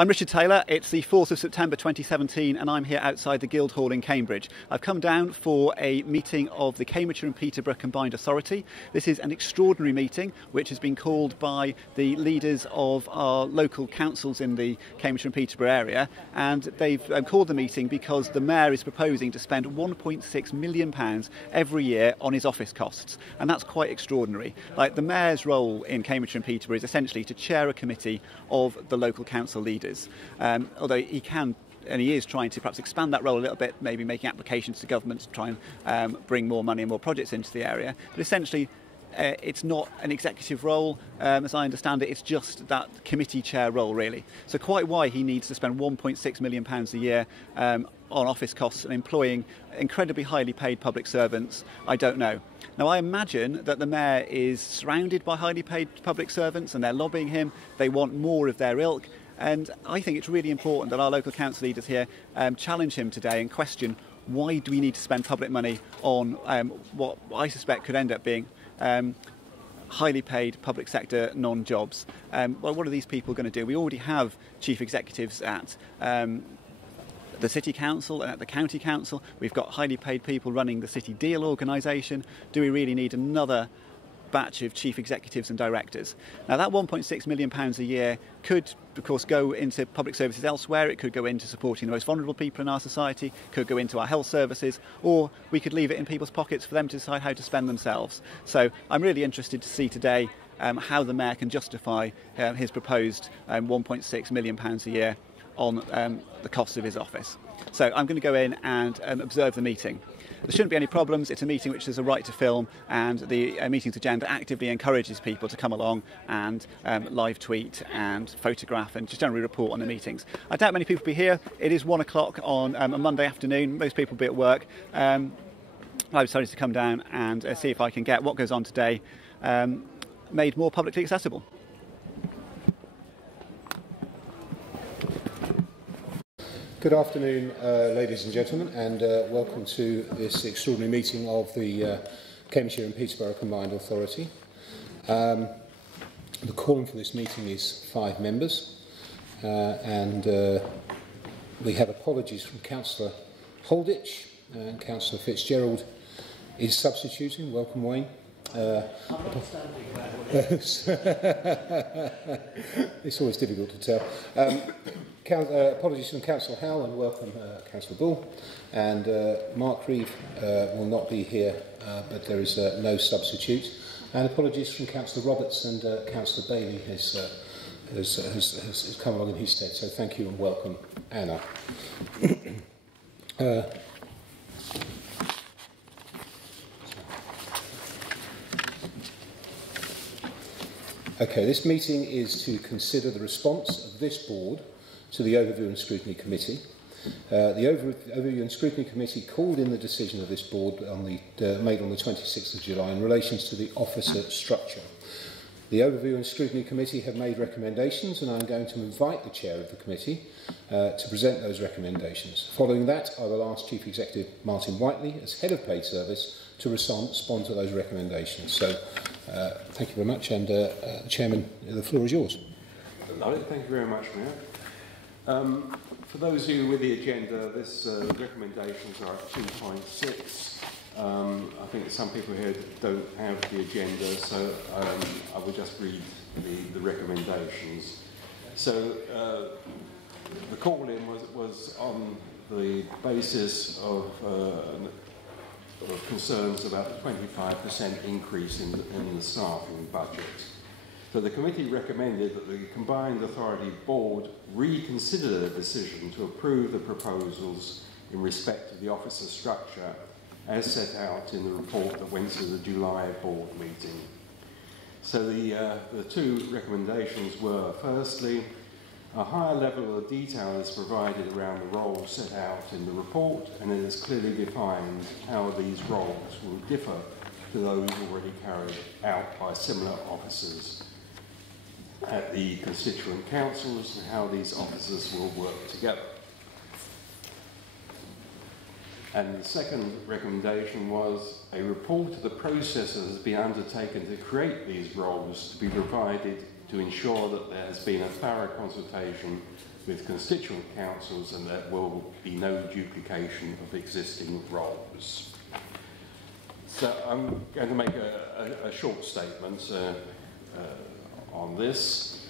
I'm Richard Taylor. It's the 4th of September 2017 and I'm here outside the Guildhall in Cambridge. I've come down for a meeting of the Cambridgeshire and Peterborough Combined Authority. This is an extraordinary meeting which has been called by the leaders of our local councils in the Cambridgeshire and Peterborough area, and they've called the meeting because the Mayor is proposing to spend £1.6 million every year on his office costs, and that's quite extraordinary. Like, the Mayor's role in Cambridgeshire and Peterborough is essentially to chair a committee of the local council leaders. Although he can, and he is trying to perhaps expand that role a little bit, maybe making applications to government to try and bring more money and more projects into the area. But essentially, it's not an executive role, as I understand it. It's just that committee chair role, really. So quite why he needs to spend £1.6 million a year on office costs and employing incredibly highly paid public servants, I don't know. Now, I imagine that the Mayor is surrounded by highly paid public servants and they're lobbying him. They want more of their ilk. And I think it's really important that our local council leaders here challenge him today and question, why do we need to spend public money on what I suspect could end up being highly paid public sector non-jobs? Well, what are these people going to do? We already have chief executives at the City Council and at the County Council. We've got highly paid people running the City Deal organisation. Do we really need another batch of chief executives and directors? Now, that £1.6 million a year could, of course, go into public services elsewhere. It could go into supporting the most vulnerable people in our society, could go into our health services, or we could leave it in people's pockets for them to decide how to spend themselves. So I'm really interested to see today how the Mayor can justify his proposed £1.6 million a year on the costs of his office. So I'm going to go in and observe the meeting. There shouldn't be any problems. It's a meeting which has a right to film, and the meeting's agenda actively encourages people to come along and live tweet and photograph and just generally report on the meetings. I doubt many people will be here. It is 1 o'clock on a Monday afternoon. Most people will be at work. I decided to come down and see if I can get what goes on today made more publicly accessible. Good afternoon, ladies and gentlemen, and welcome to this extraordinary meeting of the Cambridgeshire and Peterborough Combined Authority. The quorum for this meeting is 5 members, and we have apologies from Councillor Holditch, and Councillor Fitzgerald is substituting. Welcome, Wayne. It's always difficult to tell. Apologies from Councillor Howell, and welcome Councillor Bull. And Mark Reeve will not be here, but there is no substitute. And apologies from Councillor Roberts, and Councillor Bailey has come along in his stead. So thank you and welcome, Anna. Okay, this meeting is to consider the response of this board to the Overview and Scrutiny Committee. The Overview and Scrutiny Committee called in the decision of this board made on the 26th of July in relation to the officer structure. The Overview and Scrutiny Committee have made recommendations, and I'm going to invite the chair of the committee to present those recommendations. Following that, I will ask Chief Executive Martin Whiteley, as Head of Paid Service, to respond to those recommendations. So, thank you very much, and Chairman, the floor is yours. Thank you very much, Mayor. For those of you with the agenda, this recommendations are at 2.6. I think some people here don't have the agenda, so I will just read the recommendations. So the call-in was on the basis of concerns about the 25% increase in the staffing budget. So the committee recommended that the Combined Authority Board reconsider the decision to approve the proposals in respect of the officer structure as set out in the report that went to the July board meeting. So the two recommendations were, firstly, a higher level of detail is provided around the roles set out in the report, and it is clearly defined how these roles will differ to those already carried out by similar officers at the constituent councils, and how these officers will work together. And the second recommendation was a report of the process that has been undertaken to create these roles to be provided to ensure that there has been a thorough consultation with constituent councils and there will be no duplication of existing roles. So I'm going to make a short statement on this.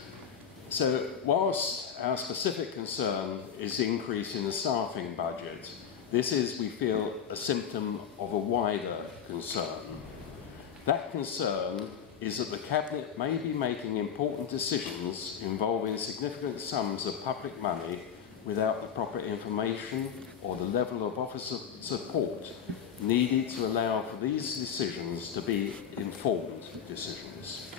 So whilst our specific concern is the increase in the staffing budget, this is, we feel, a symptom of a wider concern. That concern is that the Cabinet may be making important decisions involving significant sums of public money without the proper information or the level of officer support needed to allow for these decisions to be informed decisions.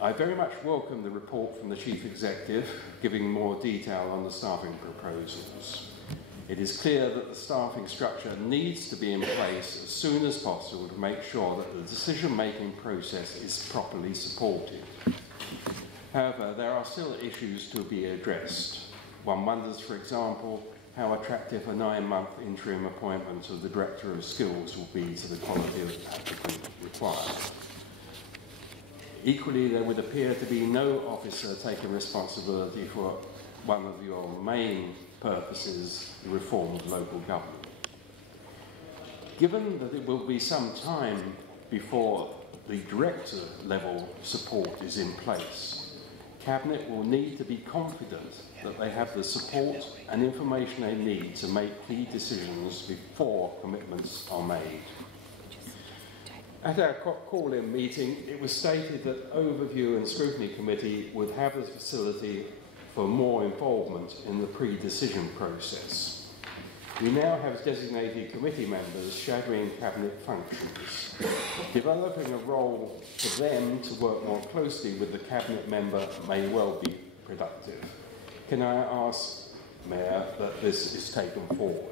I very much welcome the report from the Chief Executive giving more detail on the staffing proposals. It is clear that the staffing structure needs to be in place as soon as possible to make sure that the decision-making process is properly supported. However, there are still issues to be addressed. One wonders, for example, how attractive a 9-month interim appointment of the Director of Skills will be to the quality of applicant required. Equally, there would appear to be no officer taking responsibility for one of your main purposes, the reformed local government. Given that it will be some time before the director level support is in place, Cabinet will need to be confident that they have the support and information they need to make key decisions before commitments are made. At our call-in meeting, it was stated that Overview and Scrutiny Committee would have the facility for more involvement in the pre-decision process. We now have designated committee members shadowing Cabinet functions. Developing a role for them to work more closely with the Cabinet member may well be productive. Can I ask, Mayor, that this is taken forward?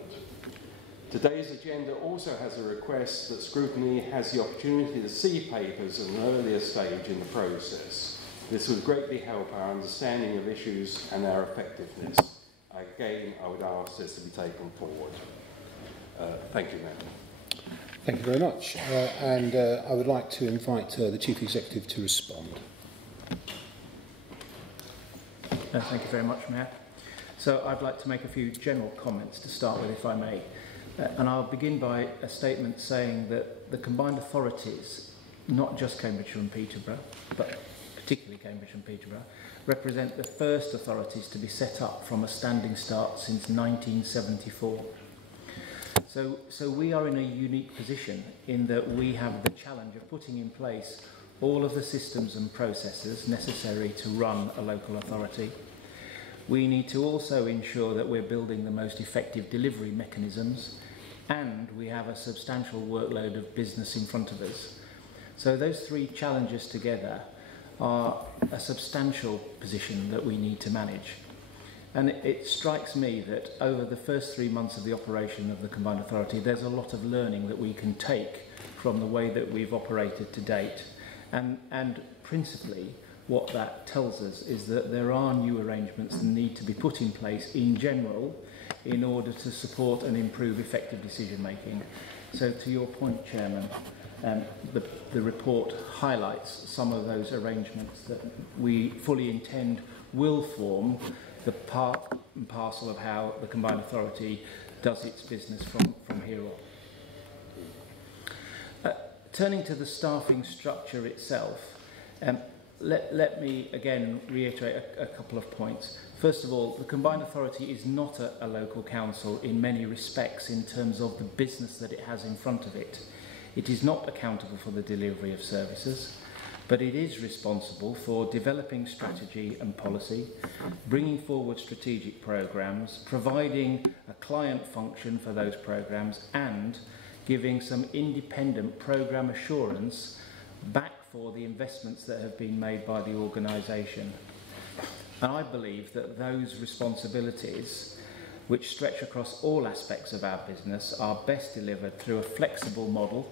Today's agenda also has a request that Scrutiny has the opportunity to see papers at an earlier stage in the process. This would greatly help our understanding of issues and our effectiveness. Again, I would ask this to be taken forward. Thank you, Mayor. Thank you very much. I would like to invite the Chief Executive to respond. Thank you very much, Mayor. So I'd like to make a few general comments to start with, if I may. And I'll begin by a statement saying that the combined authorities, not just Cambridgeshire and Peterborough, but particularly Cambridge and Peterborough, represent the first authorities to be set up from a standing start since 1974. So we are in a unique position in that we have the challenge of putting in place all of the systems and processes necessary to run a local authority. We need to also ensure that we're building the most effective delivery mechanisms, and we have a substantial workload of business in front of us. So those three challenges together are a substantial position that we need to manage. And it strikes me that over the first 3 months of the operation of the Combined Authority, there's a lot of learning that we can take from the way that we've operated to date. And principally, what that tells us is that there are new arrangements that need to be put in place in general in order to support and improve effective decision making. So to your point, Chairman, the report highlights some of those arrangements that we fully intend will form the part and parcel of how the Combined Authority does its business from here on. Turning to the staffing structure itself, let me again reiterate a couple of points. First of all, the Combined Authority is not a local council in many respects in terms of the business that it has in front of it. It is not accountable for the delivery of services, but it is responsible for developing strategy and policy, bringing forward strategic programmes, providing a client function for those programmes, and giving some independent programme assurance back for the investments that have been made by the organisation. And I believe that those responsibilities, which stretch across all aspects of our business, are best delivered through a flexible model.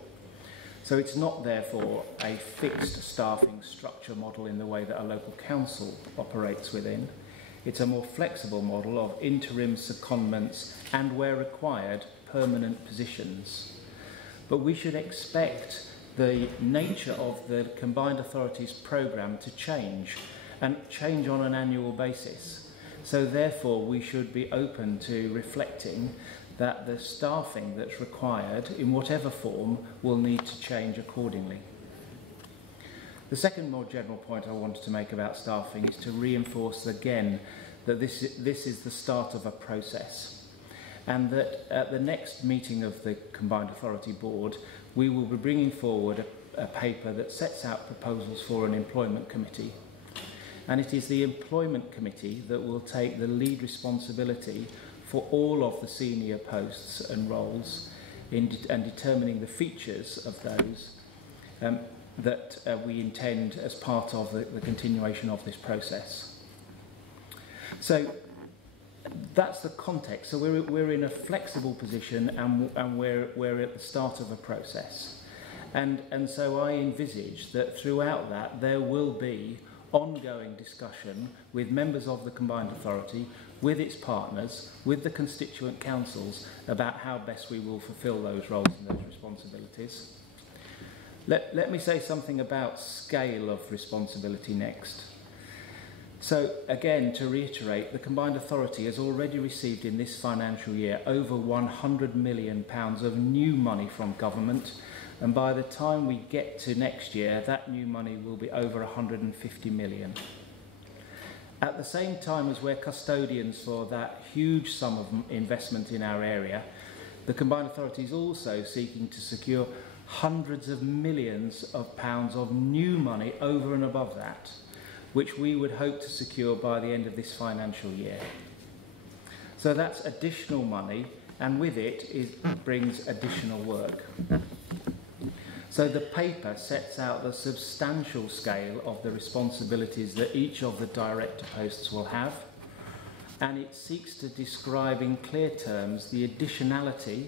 So it's not therefore a fixed staffing structure model in the way that a local council operates within. It's a more flexible model of interim secondments and, where required, permanent positions. But we should expect the nature of the Combined Authorities programme to change, and change on an annual basis. So therefore we should be open to reflecting that the staffing that's required in whatever form will need to change accordingly. The second more general point I wanted to make about staffing is to reinforce again that this is the start of a process, and that at the next meeting of the Combined Authority Board we will be bringing forward a paper that sets out proposals for an employment committee. And it is the employment committee that will take the lead responsibility for all of the senior posts and roles and determining the features of those that we intend as part of the continuation of this process. So that's the context. So we're in a flexible position, and we're at the start of a process. And so I envisage that throughout that there will be ongoing discussion with members of the Combined Authority, with its partners, with the constituent councils about how best we will fulfil those roles and those responsibilities. Let me say something about scale of responsibility next. So again, to reiterate, the Combined Authority has already received in this financial year over £100 million of new money from government, and by the time we get to next year, that new money will be over 150 million. At the same time as we're custodians for that huge sum of investment in our area, the Combined Authority is also seeking to secure hundreds of millions of pounds of new money over and above that, which we would hope to secure by the end of this financial year. So that's additional money, and with it brings additional work. So the paper sets out the substantial scale of the responsibilities that each of the director posts will have, and it seeks to describe in clear terms the additionality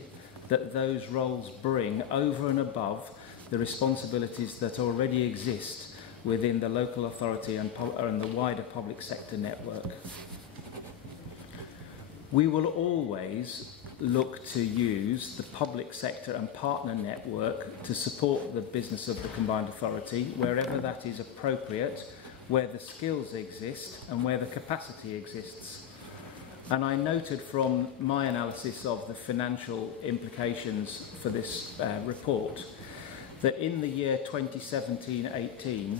that those roles bring over and above the responsibilities that already exist within the local authority and the wider public sector network. We will always look to use the public sector and partner network to support the business of the Combined Authority wherever that is appropriate, where the skills exist and where the capacity exists. And I noted from my analysis of the financial implications for this report that in the year 2017-18,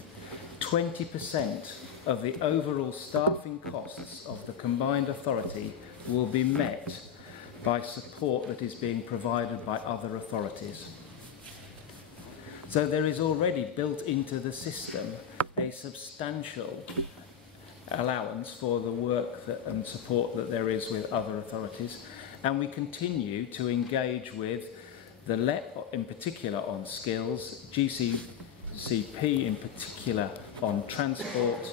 20% of the overall staffing costs of the Combined Authority will be met by support that is being provided by other authorities. So there is already built into the system a substantial allowance for the work and support that there is with other authorities, and we continue to engage with the LEP in particular on skills, GCCP in particular on transport,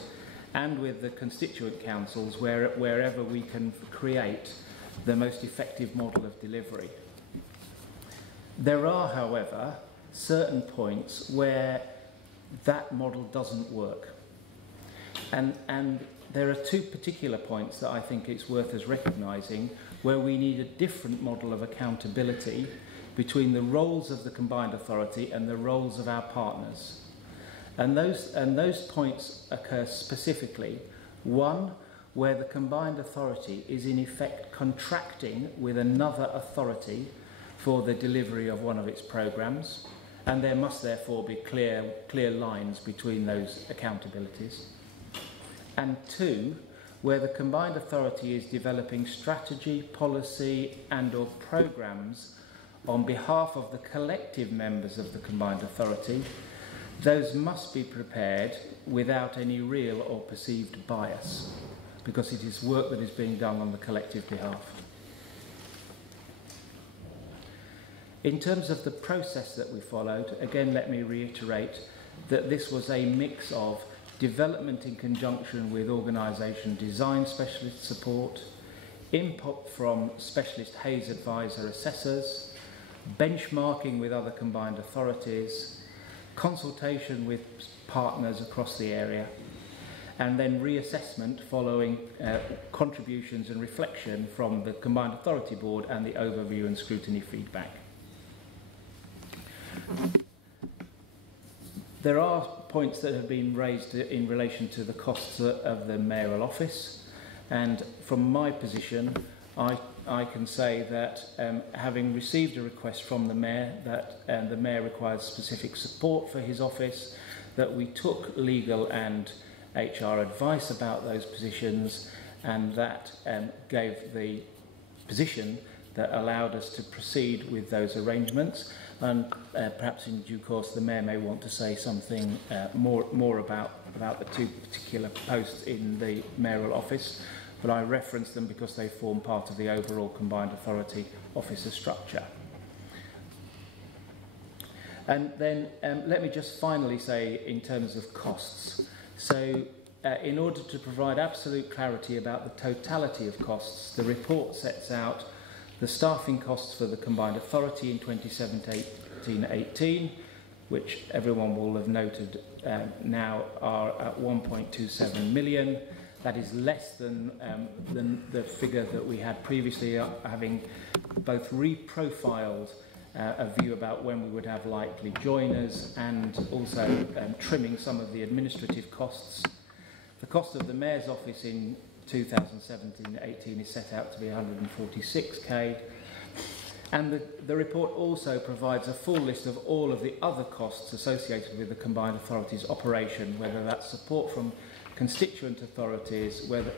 and with the constituent councils wherever we can create the most effective model of delivery. There are, however, certain points where that model doesn't work. And there are two particular points that I think it's worth us recognising where we need a different model of accountability between the roles of the Combined Authority and the roles of our partners. And those points occur specifically. One, where the Combined Authority is in effect contracting with another authority for the delivery of one of its programmes, and there must therefore be clear lines between those accountabilities. And two, where the Combined Authority is developing strategy, policy and/or programmes on behalf of the collective members of the Combined Authority. Those must be prepared without any real or perceived bias, because it is work that is being done on the collective behalf. In terms of the process that we followed, again let me reiterate that this was a mix of development in conjunction with organisation design specialist support, input from specialist Hayes advisor assessors, benchmarking with other Combined Authorities, consultation with partners across the area, and then reassessment following contributions and reflection from the Combined Authority Board and the overview and scrutiny feedback. There are points that have been raised in relation to the costs of the mayoral office, and from my position, I can say that having received a request from the mayor that the mayor requires specific support for his office, that we took legal and HR advice about those positions, and that gave the position that allowed us to proceed with those arrangements. And perhaps in due course the mayor may want to say something more about the two particular posts in the mayoral office, but I reference them because they form part of the overall combined authority officer structure. And then let me just finally say in terms of costs. So in order to provide absolute clarity about the totality of costs, the report sets out the staffing costs for the combined authority in 2017-18, which everyone will have noted now are at 1.27 million. That is less than the figure that we had previously, having both reprofiled a view about when we would have likely joiners and also trimming some of the administrative costs. The cost of the Mayor's office in 2017-18 is set out to be 146k, and the report also provides a full list of all of the other costs associated with the combined authority's operation, whether that's support from constituent authorities, whether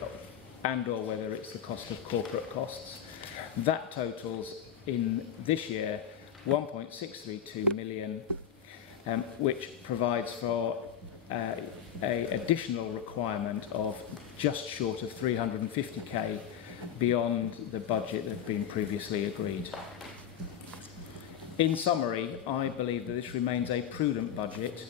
it's the cost of corporate costs. That totals in this year 1.632 million, which provides for a additional requirement of just short of 350k beyond the budget that had been previously agreed. In summary, I believe that this remains a prudent budget.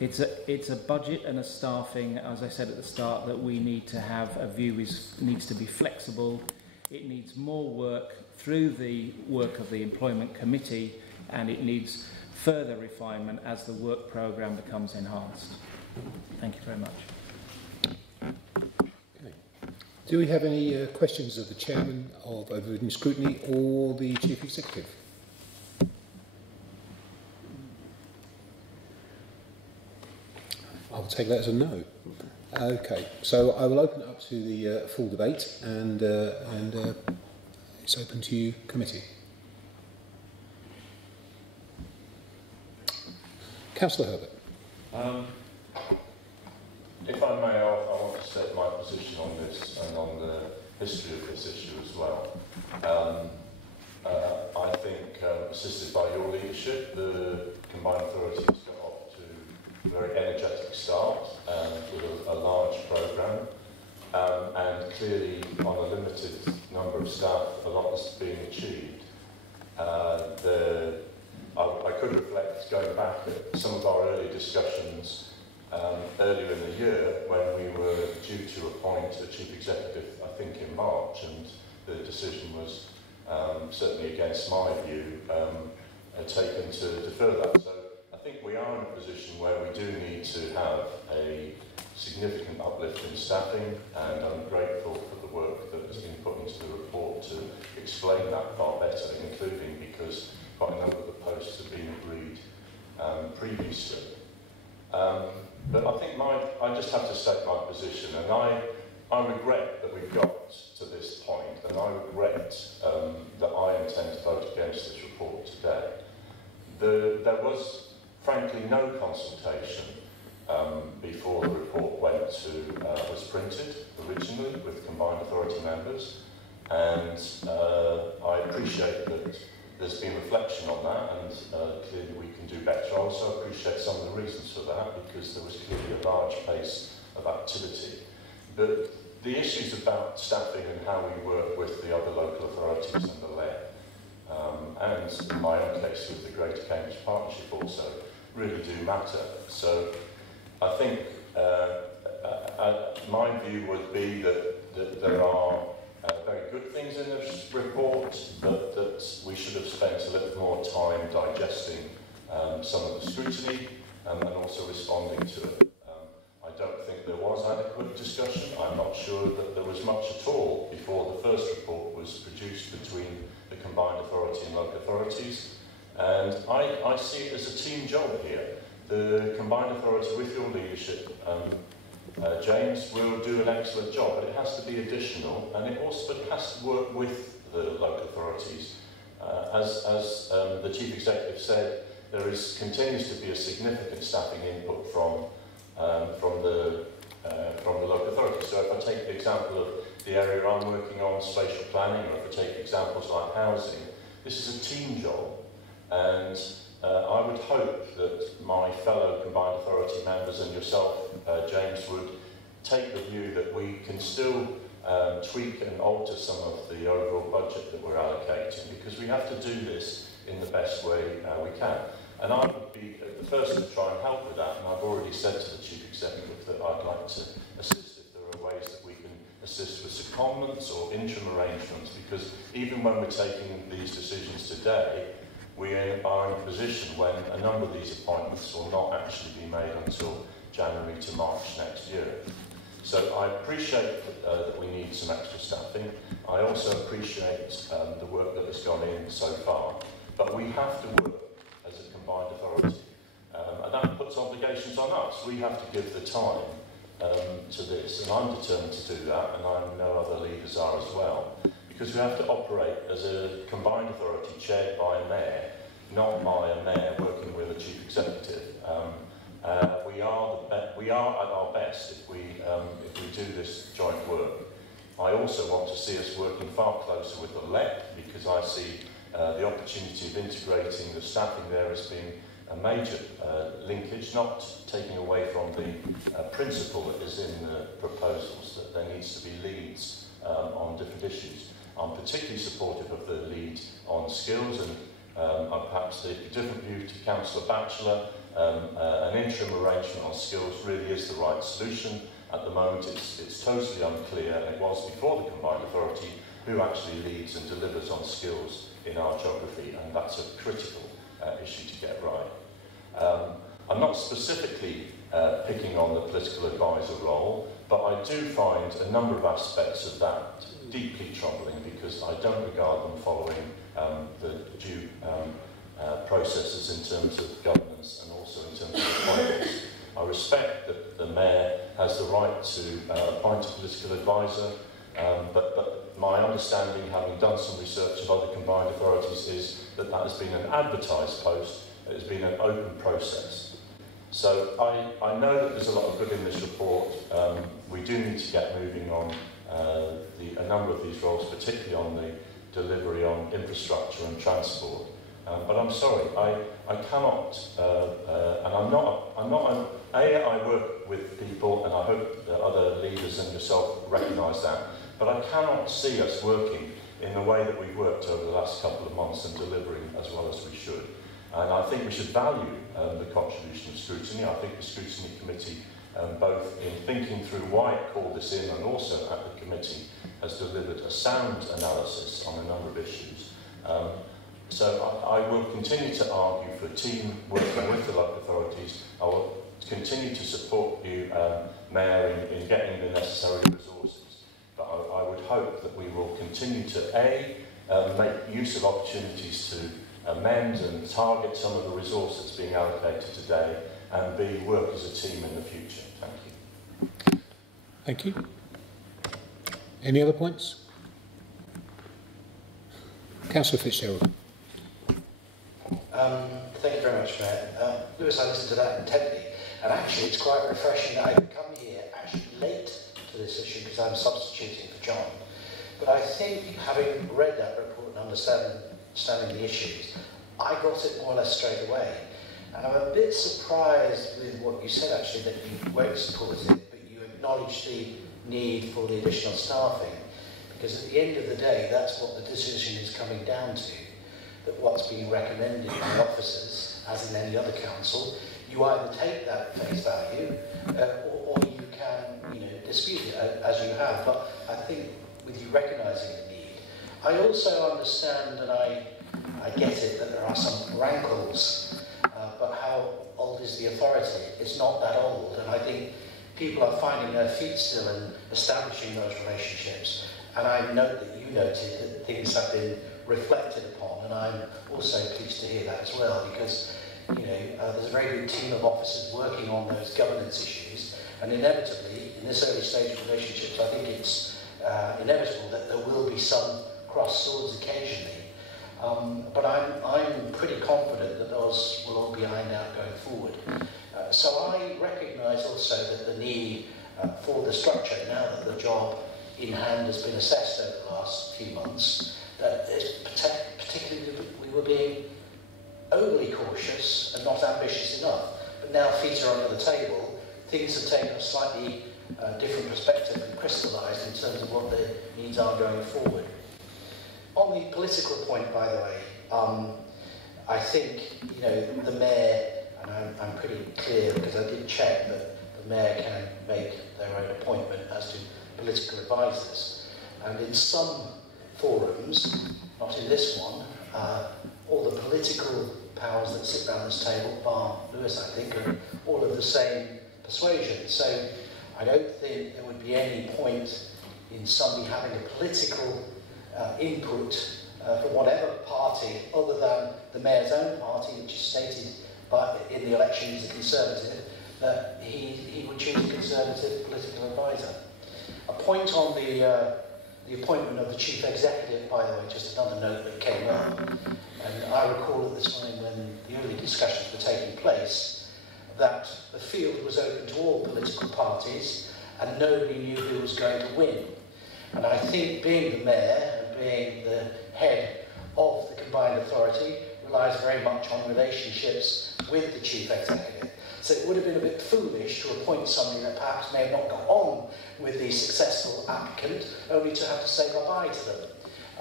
It's a budget and a staffing, as I said at the start, that we need to have a view needs to be flexible. It needs more work through the work of the Employment Committee, and it needs further refinement as the work programme becomes enhanced. Thank you very much. Okay. Do we have any questions of the Chairman of Overview and Scrutiny or the Chief Executive? I'll take that as a no. Okay, so I will open it up to the full debate, and it's open to you, committee. Councillor Herbert. If I may, I want to state my position on this and on the history of this issue as well. I think, assisted by your leadership, the Combined Authority has got off to a very energetic start with a large programme, and clearly on a limited number of staff, a lot has been achieved. I could reflect, going back at some of our early discussions earlier in the year when we were due to appoint a chief executive, I think in March, and the decision was certainly against my view taken to defer that. So I think we are in a position where we do need to have a significant uplift in staffing, and I'm grateful for the work that has been put into the report to explain that far better, including because quite a number of the posts have been agreed previously. But I think I just have to state my position, and I regret that we've got to this point, and I regret that I intend to vote against this report today. There was, frankly, no consultation before the report was printed originally with combined authority members, and I appreciate that there's been reflection on that, and clearly we can do better. I also appreciate some of the reasons for that, because there was clearly a large pace of activity. But the issues about staffing and how we work with the other local authorities and the LEP, and in my own case with the Greater Cambridge Partnership also, really do matter. So I think my view would be that there are very good things in this report, but that we should have spent a little more time digesting some of the scrutiny and also responding to it. I don't think there was adequate discussion. I'm not sure that there was much at all before the first report was produced between the combined authority and local authorities. And I see it as a team job here. the combined authority, with your leadership, James, will do an excellent job, but it has to be additional, and it has to work with the local authorities. As the Chief Executive said, there continues to be a significant staffing input from the local authorities. So if I take the example of the area I'm working on, spatial planning, or if I take examples like housing, this is a team job, and I would hope that my fellow combined authority members and yourself, James, would take the view that we can still tweak and alter some of the overall budget that we're allocating, because we have to do this in the best way we can. And I would be the first to try and help with that, and I've already said to the Chief Executive that I'd like to assist if there are ways that we can assist with secondments or interim arrangements, because even when we're taking these decisions today, we are in a position when a number of these appointments will not actually be made until January to March next year. So I appreciate that we need some extra staffing. I also appreciate the work that has gone in so far. But we have to work as a combined authority. And that puts obligations on us. We have to give the time to this. And I'm determined to do that, and I know other leaders are as well. Because we have to operate as a combined authority chaired by a mayor, not by a mayor working with a chief executive. We are at our best if we do this joint work. I also want to see us working far closer with the LEP, because I see the opportunity of integrating the staffing there as being a major linkage, not taking away from the principle that is in the proposals, that there needs to be leads on different issues. I'm particularly supportive of the lead on skills, and perhaps the different view to Councillor Batchelor. An interim arrangement on skills really is the right solution. At the moment it's totally unclear, and it was before the combined authority, who actually leads and delivers on skills in our geography, and that's a critical issue to get right. I'm not specifically picking on the political advisor role, but I do find a number of aspects of that deeply troubling, because I don't regard them following the due processes in terms of governance and also in terms of appointments. I respect that the mayor has the right to appoint a political advisor, but my understanding, having done some research of other combined authorities, is that that has been an advertised post, it has been an open process. So I know that there's a lot of good in this report. We do need to get moving on a number of these roles, particularly on the delivery on infrastructure and transport. But I'm sorry, I cannot, and I work with people, and I hope that other leaders and yourself recognise that, but I cannot see us working in the way that we've worked over the last couple of months and delivering as well as we should. And I think we should value the contribution of scrutiny. I think the scrutiny committee, both in thinking through why it called this in and also at the committee, has delivered a sound analysis on a number of issues. So I will continue to argue for a team working with the local authorities. I will continue to support you, Mayor, in getting the necessary resources. But I would hope that we will continue to make use of opportunities to amend and target some of the resources being allocated today, and B, work as a team in the future. Thank you. Thank you. Any other points? Councillor Fitzgerald. Thank you very much, Mayor. Lewis, I listened to that intently, and actually it's quite refreshing that I could come here actually late to this issue because I'm substituting for John. But I think, having read that report and understanding the issues, I got it more or less straight away. And I'm a bit surprised with what you said, actually, that you won't support it, but you acknowledge the need for the additional staffing, because at the end of the day, that's what the decision is coming down to. That what's being recommended by officers, as in any other council, you either take that face value or you can, dispute it as you have. But I think with you recognising the need, I also understand, and I get it, that there are some rankles. But how old is the authority? It's not that old, and I think people are finding their feet still and establishing those relationships. And I note that you noted that things have been reflected upon, and I'm also pleased to hear that as well, because there's a very good team of officers working on those governance issues, and inevitably, in this early stage of relationships, I think it's inevitable that there will be some cross swords occasionally. But I'm pretty confident that those will all be ironed out going forward. So I recognise also that the need for the structure, now that the job in hand has been assessed over the last few months, that particularly we were being overly cautious and not ambitious enough. But now feet are under the table, things have taken a slightly different perspective and crystallised in terms of what the needs are going forward. On the political point, by the way, I think, the Mayor, and I'm pretty clear because I did check that the Mayor can make their own appointment as to political advisors. And in some forums, not in this one, all the political powers that sit around this table, bar Lewis, I think, are all of the same persuasion. So I don't think there would be any point in somebody having a political input for whatever party other than the Mayor's own party, which is stated in the election as a Conservative, that he would choose a Conservative political advisor. A point on the appointment of the Chief Executive, by the way, just another note that came up, and I recall at the time when the early discussions were taking place that the field was open to all political parties and nobody knew who was going to win. And I think being the Mayor and being the head of the combined authority relies very much on relationships with the Chief Executive. So it would have been a bit foolish to appoint somebody that perhaps may have not got on with the successful applicant, only to have to say bye-bye to them.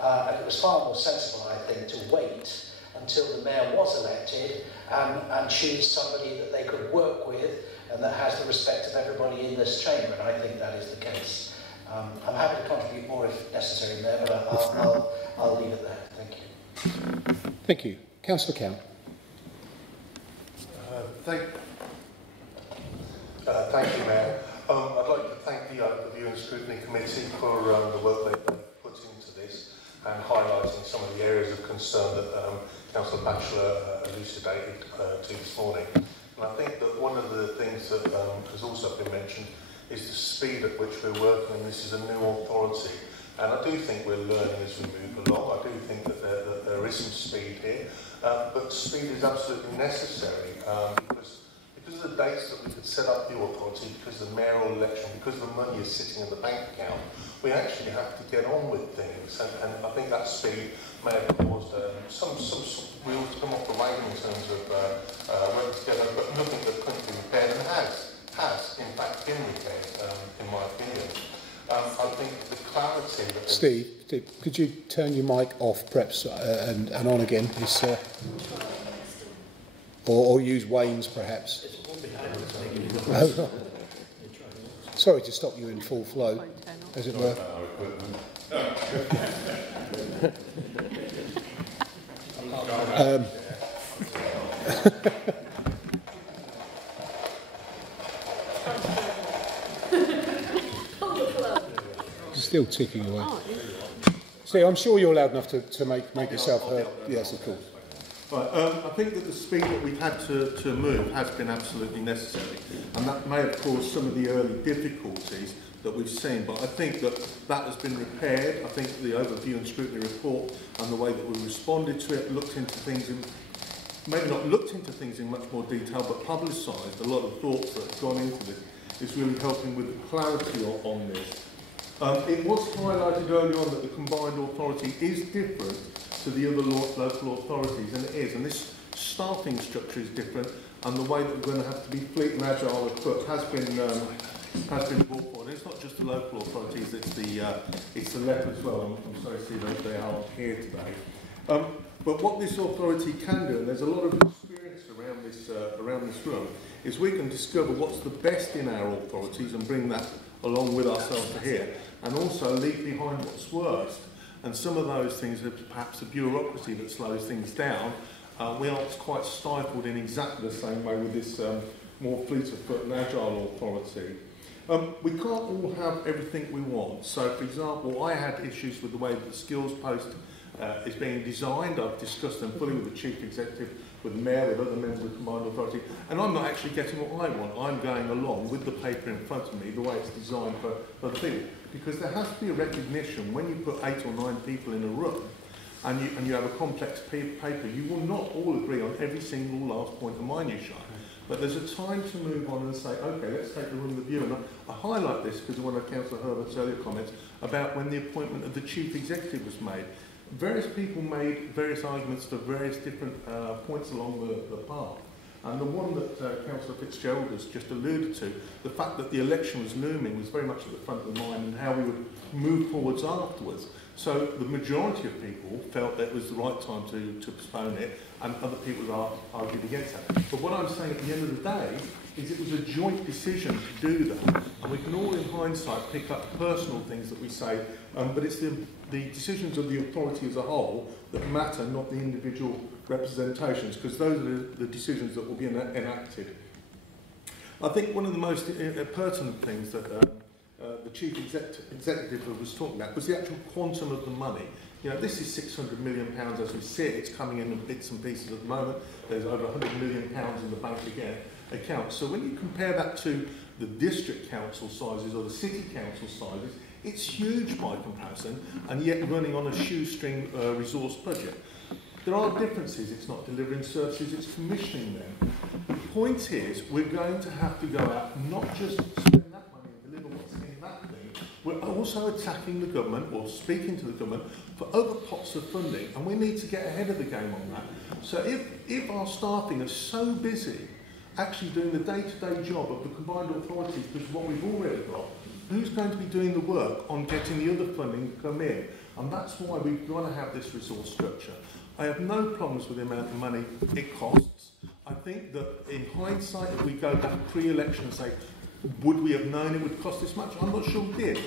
And it was far more sensible, I think, to wait until the Mayor was elected and choose somebody that they could work with and that has the respect of everybody in this chamber, and I think that is the case. I'm happy to contribute more if necessary there, but I'll leave it there. Thank you. Thank you. Councillor Count. Thank you, Mayor. I'd like to thank the Review and Scrutiny Committee for the work they've put into this and highlighting some of the areas of concern that Councillor Batchelor elucidated to this morning. And I think that one of the things that has also been mentioned is the speed at which we're working, and this is a new authority. And I do think we're learning as we move along. I do think that there is some speed here, but speed is absolutely necessary because of the dates that we could set up the authority, because of the mayoral election, because the money is sitting in the bank account, we actually have to get on with things. And I think that speed may have caused some wheels to come off the wagon in terms of working together, but nothing that couldn't be repaired, and has in fact been repaired, in my opinion. I think the clarity that... Steve, could you turn your mic off, perhaps, and on again? Or use Wayne's, perhaps. Oh, sorry to stop you in full flow, as it were. Still ticking away. Steve, I'm sure you're loud enough to make yourself heard. Yes, of course. Right, I think that the speed that we've had to move has been absolutely necessary, and that may have caused some of the early difficulties that we've seen, but I think that has been repaired. I think the overview and scrutiny report and the way that we responded to it, looked into things in, maybe not looked into things in much more detail, but publicised a lot of thoughts that have gone into this, is really helping with the clarity on this. It was highlighted early on that the combined authority is different to the other local authorities, and it is. And this staffing structure is different, and the way that we're going to have to be fleet and agile equipped has been brought forward. It's not just the local authorities; it's the left as well. I'm sorry to see that they aren't here today. But what this authority can do, and there's a lot of experience around this room, is we can discover what's the best in our authorities and bring that along with ourselves to here, and also leave behind what's worst. And some of those things are perhaps a bureaucracy that slows things down. We aren't quite stifled in exactly the same way with this more fleet of foot and agile authority. We can't all have everything we want. So, for example, I had issues with the way that the skills post is being designed. I've discussed them fully with the Chief Executive with the Mayor, with other members of the Combined Authority, and I'm not actually getting what I want. I'm going along with the paper in front of me, the way it's designed for the people. Because there has to be a recognition when you put 8 or 9 people in a room and you have a complex paper, you will not all agree on every single last point of minutiae. But there's a time to move on and say, okay, let's take the room review. And I highlight this because of one of Councillor Herbert's earlier comments about when the appointment of the Chief Executive was made. Various people made various arguments for various different points along the path. And the one that Councillor Fitzgerald has just alluded to, the fact that the election was looming was very much at the front of the mind and how we would move forwards afterwards. So the majority of people felt that it was the right time to postpone it, and other people argued against that. But what I'm saying at the end of the day is it was a joint decision to do that. And we can all in hindsight pick up personal things that we say, but it's the decisions of the authority as a whole that matter, not the individual representations, because those are the decisions that will be enacted. I think one of the most pertinent things that the Chief Executive was talking about was the actual quantum of the money. You know, this is £600 million as we see it. It's coming in bits and pieces at the moment. There's over £100 million in the bank account. So when you compare that to the district council sizes or the city council sizes, it's huge by comparison, and yet running on a shoestring resource budget. There are differences. It's not delivering services, it's commissioning them. The point is, we're going to have to go out, not just spend that money and deliver what's in that thing, we're also attacking the government, or speaking to the government, for other pots of funding, and we need to get ahead of the game on that. So if our staffing are so busy actually doing the day-to-day job of the combined authorities, because what we've already got, who's going to be doing the work on getting the other funding to come in? And that's why we've got to have this resource structure. I have no problems with the amount of money it costs. I think that in hindsight, if we go back pre-election and say, would we have known it would cost this much? I'm not sure we did.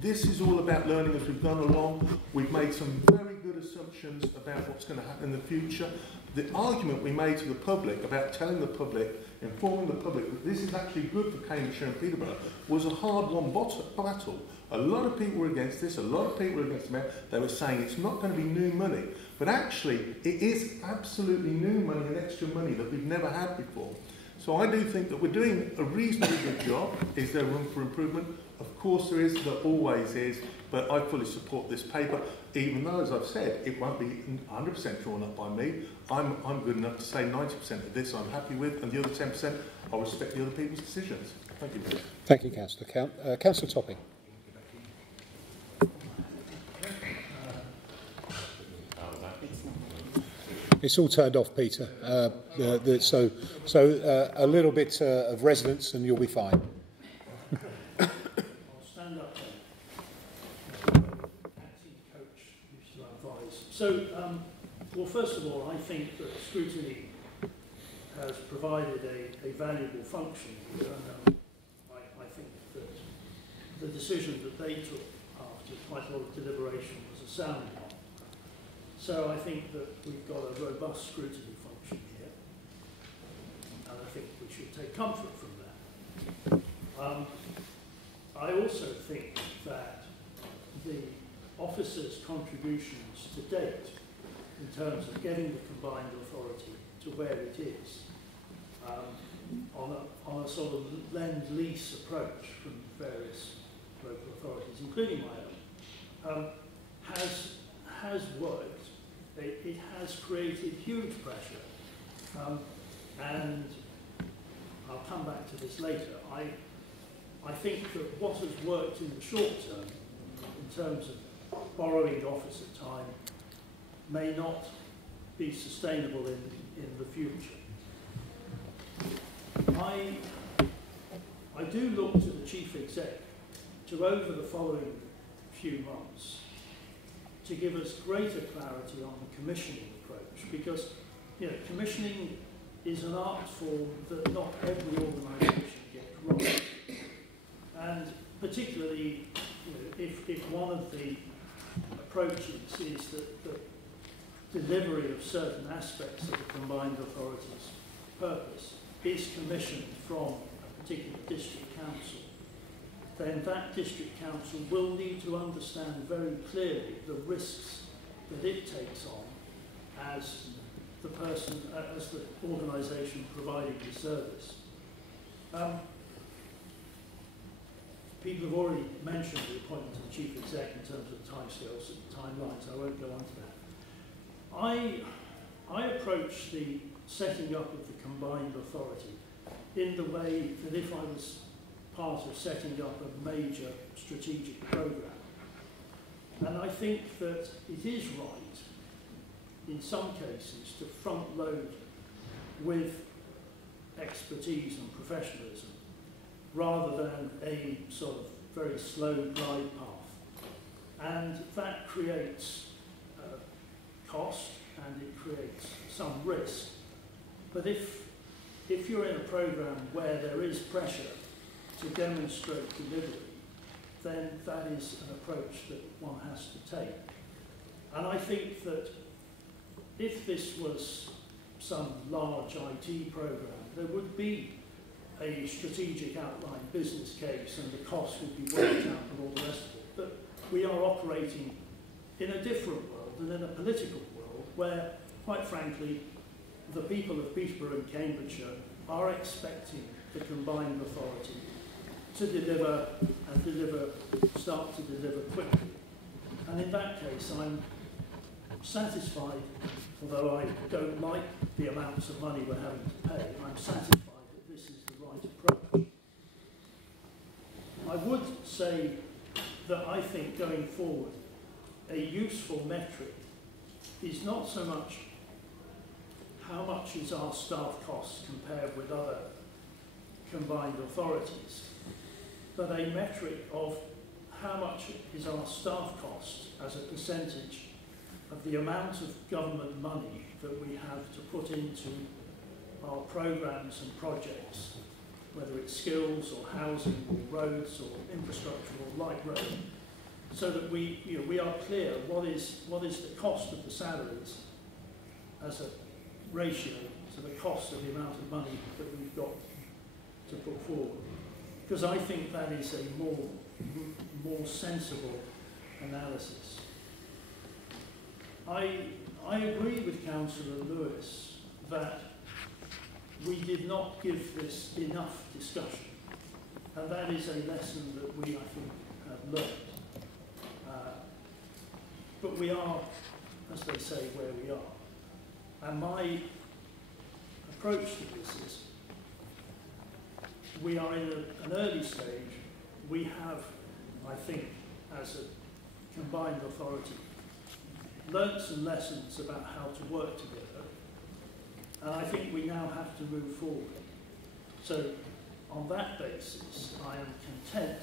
This is all about learning as we've gone along. We've made some very good assumptions about what's going to happen in the future. The argument we made to the public about telling the public, informing the public that this is actually good for Cambridgeshire and Peterborough was a hard-won battle. A lot of people were against this, a lot of people were against the mayor. They were saying it's not going to be new money. But actually, it is absolutely new money and extra money that we've never had before. So I do think that we're doing a reasonably good job. Is there room for improvement? Of course there is, there always is, but I fully support this paper, even though, as I've said, it won't be 100% drawn up by me. I'm good enough to say 90% of this I'm happy with, and the other 10% I'll respect the other people's decisions. Thank you. Thank you, Councillor. Councillor Topping. It's all turned off, Peter. So a little bit of resonance and you'll be fine. I'll stand up then. Acting coach used to advise. So, well, first of all, I think that scrutiny has provided a valuable function. I think that the decision that they took after quite a lot of deliberation was a sound one. So I think that we've got a robust scrutiny function here, and I think we should take comfort from that. I also think that the officers' contributions to date, in terms of getting the combined authority to where it is, on a sort of lend-lease approach from various local authorities, including my own, has worked. It has created huge pressure, and I'll come back to this later. I think that what has worked in the short term, in terms of borrowing officer time, may not be sustainable in the future. I do look to the Chief Exec to, over the following few months, to give us greater clarity on the commissioning approach, because commissioning is an art form that not every organisation gets right, and particularly if one of the approaches is that the delivery of certain aspects of the combined authority's purpose is commissioned from a particular district council, then that district council will need to understand very clearly the risks that it takes on as the person, as the organisation providing the service. People have already mentioned the appointment of the chief exec in terms of timescales and timelines. I won't go on to that. I approach the setting up of the combined authority in the way that if I was part of setting up a major strategic programme. And I think that it is right, in some cases, to front load with expertise and professionalism rather than a sort of very slow glide path. And that creates cost and it creates some risk. But if you're in a programme where there is pressure to demonstrate delivery, then that is an approach that one has to take. And I think that if this was some large IT programme, there would be a strategic outline business case and the costs would be worked out and all the rest of it. But we are operating in a different world and in a political world where, quite frankly, the people of Peterborough and Cambridgeshire are expecting the combined authority to deliver and start to deliver quickly. And in that case, I'm satisfied, although I don't like the amounts of money we're having to pay, I'm satisfied that this is the right approach. I would say that I think going forward, a useful metric is not so much how much is our staff costs compared with other combined authorities, but a metric of how much is our staff cost as a percentage of the amount of government money that we have to put into our programmes and projects, whether it's skills or housing or roads or infrastructure or light rail, so that we are clear what is the cost of the salaries as a ratio to the cost of the amount of money that we've got to put forward. Because I think that is a more sensible analysis. I agree with Councillor Lewis that we did not give this enough discussion, and that is a lesson that we, I think, have learned. But we are, as they say, where we are. And my approach to this is, we are in an early stage. We have, I think, as a combined authority, learnt some lessons about how to work together, and I think we now have to move forward. So, on that basis, I am content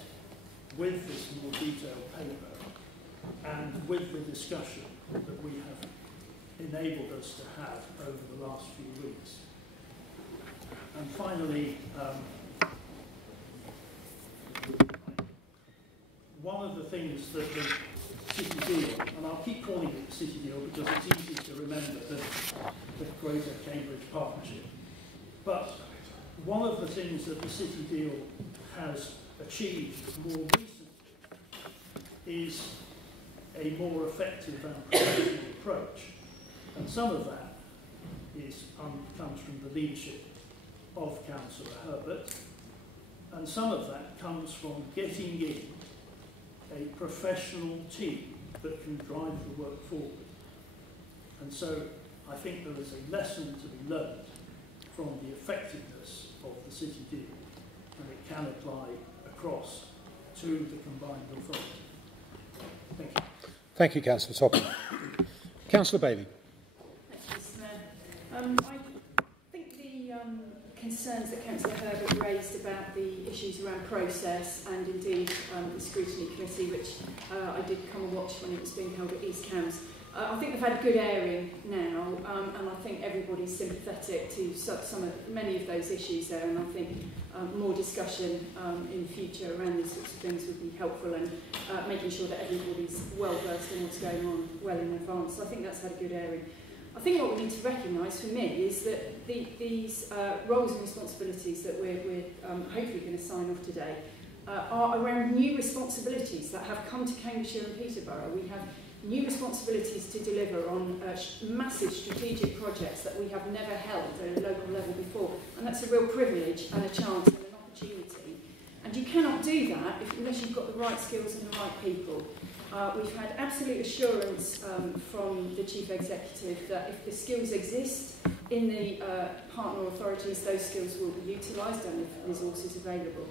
with this more detailed paper and with the discussion that we have enabled us to have over the last few weeks. And finally, one of the things that the City Deal, and I'll keep calling it the City Deal because it's easy to remember the Greater Cambridge Partnership, but one of the things that the City Deal has achieved more recently is a more effective and professional approach. And some of that comes from the leadership of Councillor Herbert, and some of that comes from getting in a professional team that can drive the work forward. And so I think there is a lesson to be learned from the effectiveness of the City Deal, and it can apply across to the combined authority. Thank you. Thank you, Councillor Topham. Councillor Bailey. Thank you, Mr. Mayor. I think the concerns that Councillor Herbert raised about the issues around process and indeed the scrutiny committee, which I did come and watch when it was being held at East Cambs, I think they've had a good airing now, and I think everybody's sympathetic to many of those issues there, and I think more discussion in the future around these sorts of things would be helpful, and making sure that everybody's well versed in what's going on well in advance. So I think that's had a good airing. I think what we need to recognise for me is that these roles and responsibilities that we're hopefully going to sign off today are around new responsibilities that have come to Cambridgeshire and Peterborough. We have new responsibilities to deliver on massive strategic projects that we have never held at a local level before. And that's a real privilege and a chance and an opportunity. And you cannot do that unless you've got the right skills and the right people. We've had absolute assurance from the Chief Executive that if the skills exist in the partner authorities, those skills will be utilised and if resources available.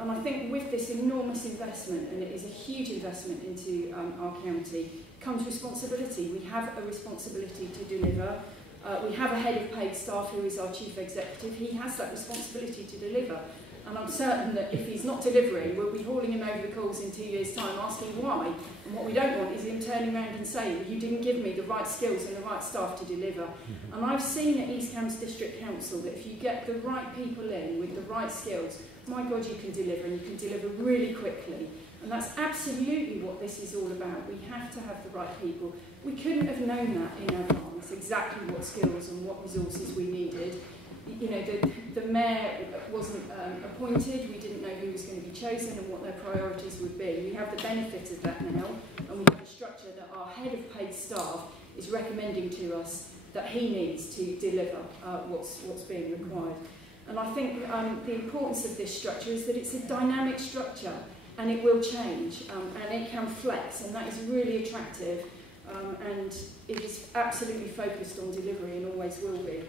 And I think with this enormous investment, and it is a huge investment into our county, comes responsibility. We have a responsibility to deliver. We have a head of paid staff who is our Chief Executive. He has that responsibility to deliver. And I'm certain that if he's not delivering, we'll be hauling him over the coals in 2 years' time asking why. And what we don't want is him turning around and saying, you didn't give me the right skills and the right staff to deliver. And I've seen at East Cambs District Council that if you get the right people in with the right skills, my God, you can deliver, and you can deliver really quickly. And that's absolutely what this is all about. We have to have the right people. We couldn't have known that in advance, exactly what skills and what resources we needed. You know, the mayor wasn't appointed, we didn't know who was going to be chosen and what their priorities would be. We have the benefit of that now, and we have a structure that our head of paid staff is recommending to us that he needs to deliver what's being required. And I think the importance of this structure is that it's a dynamic structure, and it will change, and it can flex, and that is really attractive, and it is absolutely focused on delivery and always will be.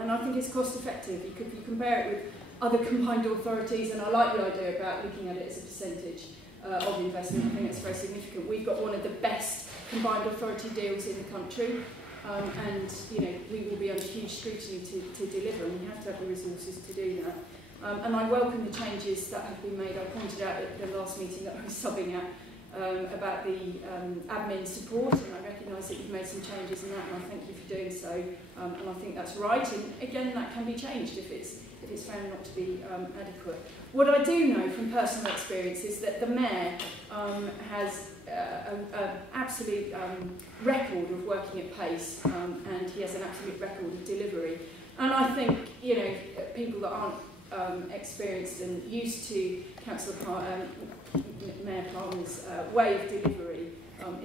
And I think it's cost effective. You compare it with other combined authorities, and I like the idea about looking at it as a percentage of investment. I think it's very significant. We've got one of the best combined authority deals in the country, and you know, we will be under huge scrutiny to deliver, and we have to have the resources to do that. And I welcome the changes that have been made. I pointed out at the last meeting that I was subbing at about the admin support, and I recognise that you've made some changes in that, and I thank you for doing so, and I think that's right, and again that can be changed if it's found not to be adequate. What I do know from personal experience is that the mayor has an absolute record of working at pace, and he has an absolute record of delivery, and I think, you know, people that aren't experienced and used to Mayor Palmer's way of delivery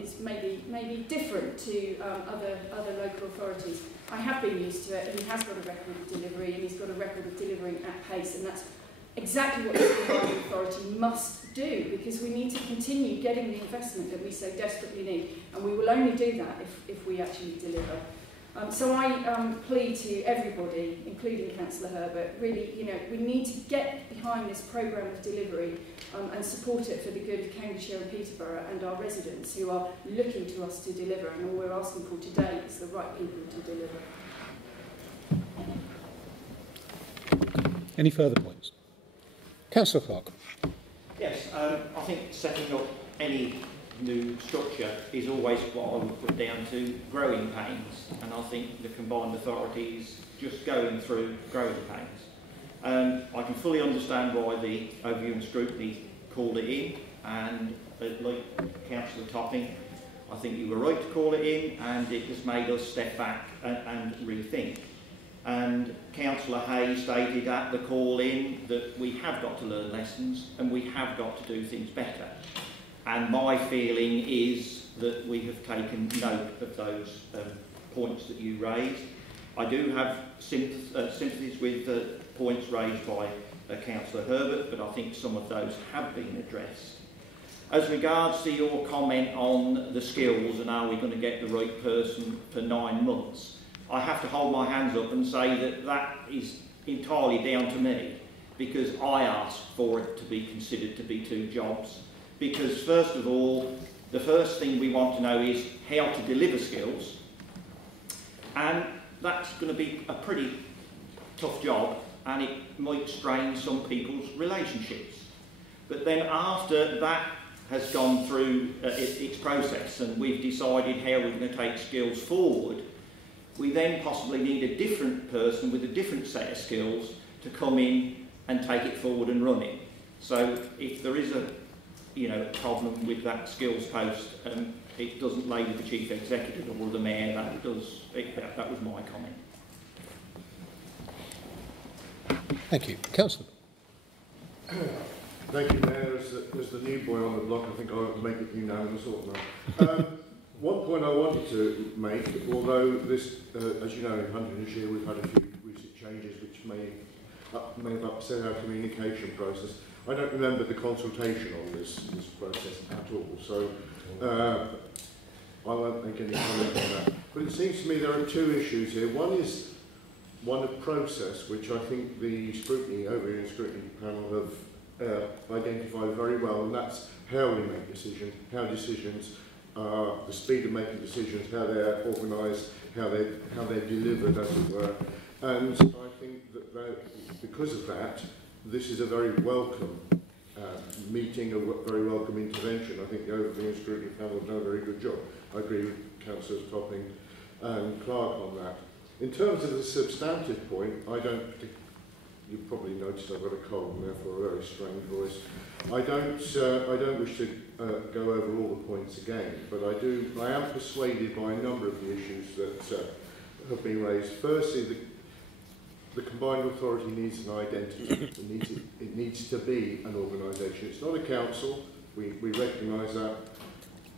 is maybe different to other local authorities. I have been used to it, and he has got a record of delivery, and he's got a record of delivering at pace, and that's exactly what the combined authority must do, because we need to continue getting the investment that we so desperately need, and we will only do that if we actually deliver. So I plead to everybody, including Councillor Herbert, really, you know, we need to get behind this programme of delivery and support it for the good of Cambridgeshire and Peterborough and our residents who are looking to us to deliver, and all we're asking for today is the right people to deliver. Any further points? Councillor Clark. Yes, I think setting up any new structure is always what I would put down to growing pains, and I think the combined authorities just going through growing pains. I can fully understand why the overview and scrutiny called it in, and like Councillor Topping, I think you were right to call it in, and it has made us step back and rethink. And Councillor Hay stated at the call in that we have got to learn lessons and we have got to do things better. And my feeling is that we have taken note of those points that you raised. I do have sympathies with the points raised by Councillor Herbert, but I think some of those have been addressed. As regards to your comment on the skills and are we going to get the right person for 9 months, I have to hold my hands up and say that that is entirely down to me, because I asked for it to be considered to be 2 jobs. Because first of all, the first thing we want to know is how to deliver skills, and that's going to be a pretty tough job, and it might strain some people's relationships. But then after that has gone through its process and we've decided how we're going to take skills forward, we then possibly need a different person with a different set of skills to come in and take it forward and run it. So if there is a problem with that skills post, it doesn't lay with the Chief Executive or the Mayor, that was my comment. Thank you. Councillor. Thank you, Mayor. As the new boy on the block, I think I ought to make it unanimous, oughtn't I? One point I wanted to make, although this, as you know, in Huntingdonshire we've had a few recent changes which may have upset our communication process. I don't remember the consultation on this process at all, so I won't make any comment on that. But it seems to me there are two issues here. One is one of process, which I think the overview and scrutiny panel have identified very well, and that's how we make decisions, how decisions are, the speed of making decisions, how they're organised, how they're delivered, as it were. And I think that because of that, this is a very welcome meeting, a very welcome intervention. I think the overview and scrutiny panel have done a very good job. I agree with Councillors Topping and Clark on that. In terms of the substantive point, you've probably noticed I've got a cold and therefore a very strained voice. I don't wish to go over all the points again, but I am persuaded by a number of the issues that have been raised. Firstly, the combined authority needs an identity. It needs to be an organisation. It's not a council. We recognise that.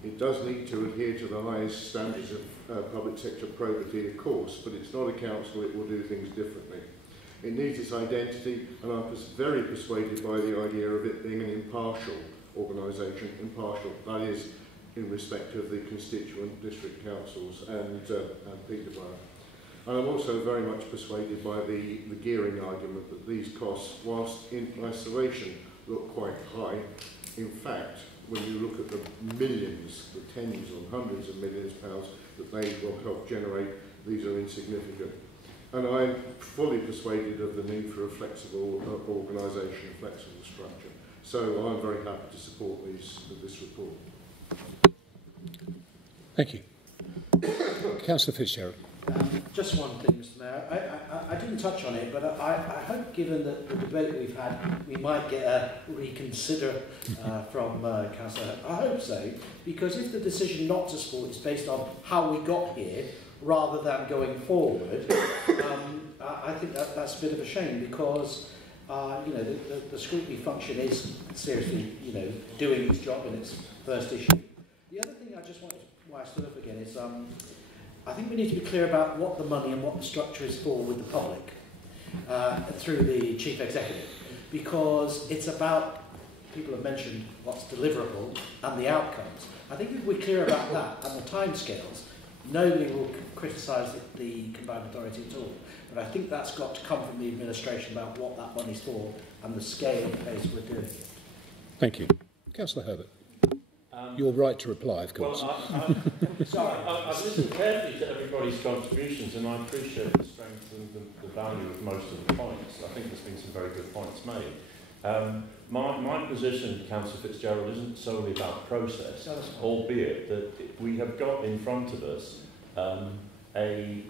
It does need to adhere to the highest standards of public sector probity, of course, but it's not a council. It will do things differently. It needs its identity, and I'm very persuaded by the idea of it being an impartial organisation. Impartial, that is, in respect of the constituent district councils and Peterborough. And I'm also very much persuaded by the gearing argument that these costs, whilst in isolation look quite high, in fact, when you look at the millions, the tens or hundreds of millions of pounds that they will help generate, these are insignificant. And I'm fully persuaded of the need for a flexible organisation, a flexible structure. So I'm very happy to support this report. Thank you. Councillor Fitzgerald. Just one thing, Mr Mayor. I didn't touch on it, but I hope, given the debate we've had, we might get a reconsider from Councillor. I hope so, because if the decision not to support is based on how we got here, rather than going forward, I think that's a bit of a shame, because the scrutiny function is seriously doing its job in its first issue. The other thing I just wanted, why I stood up again, is I think we need to be clear about what the money and what the structure is for with the public through the Chief Executive, because it's about, people have mentioned what's deliverable and the outcomes. I think if we're clear about that and the timescales, nobody will criticise the combined authority at all. But I think that's got to come from the administration about what that money's for and the scale and pace we're doing it. Thank you. Councillor Herbert. You're right to reply, of course. Well, I've listened carefully to everybody's contributions, and I appreciate the strength and the value of most of the points. I think there's been some very good points made. My position, Councillor Fitzgerald, isn't solely about process, albeit that we have got in front of us a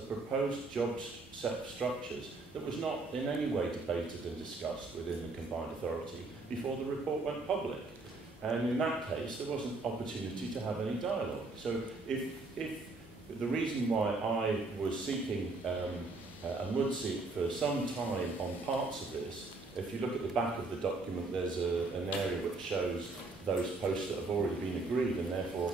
proposed job set of structures that was not in any way debated and discussed within the combined authority before the report went public. And in that case, there wasn't opportunity to have any dialogue. So if the reason why I was seeking and would seek for some time on parts of this, if you look at the back of the document, there's an area which shows those posts that have already been agreed, and therefore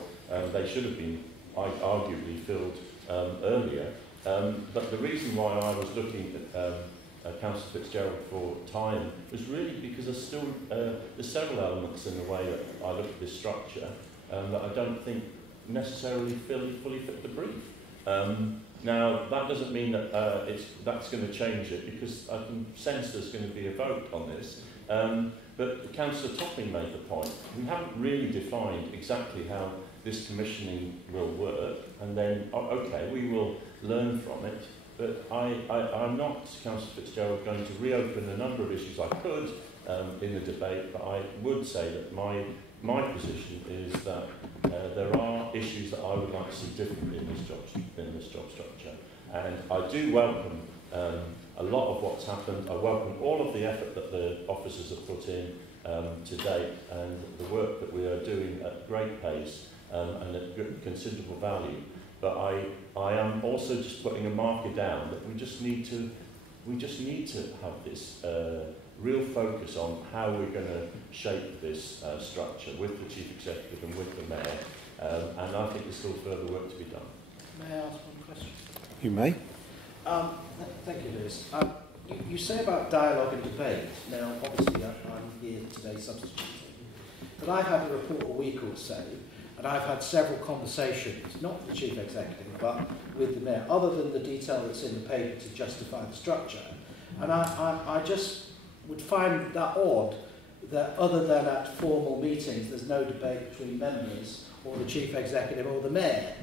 they should have been arguably filled earlier. But the reason why I was looking at Councillor Fitzgerald for time was really because there's several elements in the way that I look at this structure that I don't think necessarily fully fit the brief. Now, that doesn't mean that that's going to change it, because I can sense there's going to be a vote on this. But Councillor Topping made the point. We haven't really defined exactly how this commissioning will work, and then, okay, we will learn from it. But I'm not, Councillor Fitzgerald, going to reopen a number of issues I could in the debate, but I would say that my position is that there are issues that I would like to see differently in this job structure. And I do welcome a lot of what's happened. I welcome all of the effort that the officers have put in to date, and the work that we are doing at great pace and at considerable value. But I am also just putting a marker down that we just need to have this real focus on how we're going to shape this structure with the Chief Executive and with the Mayor, and I think there's still further work to be done. May I ask one question? You may. Thank you, Lewis. You say about dialogue and debate. Now, obviously, I'm here today substituting. But I've had a report a week or so, and I've had several conversations, not with the Chief Executive, but with the Mayor, other than the detail that's in the paper to justify the structure. And I just would find that odd that other than at formal meetings, there's no debate between members or the Chief Executive or the Mayor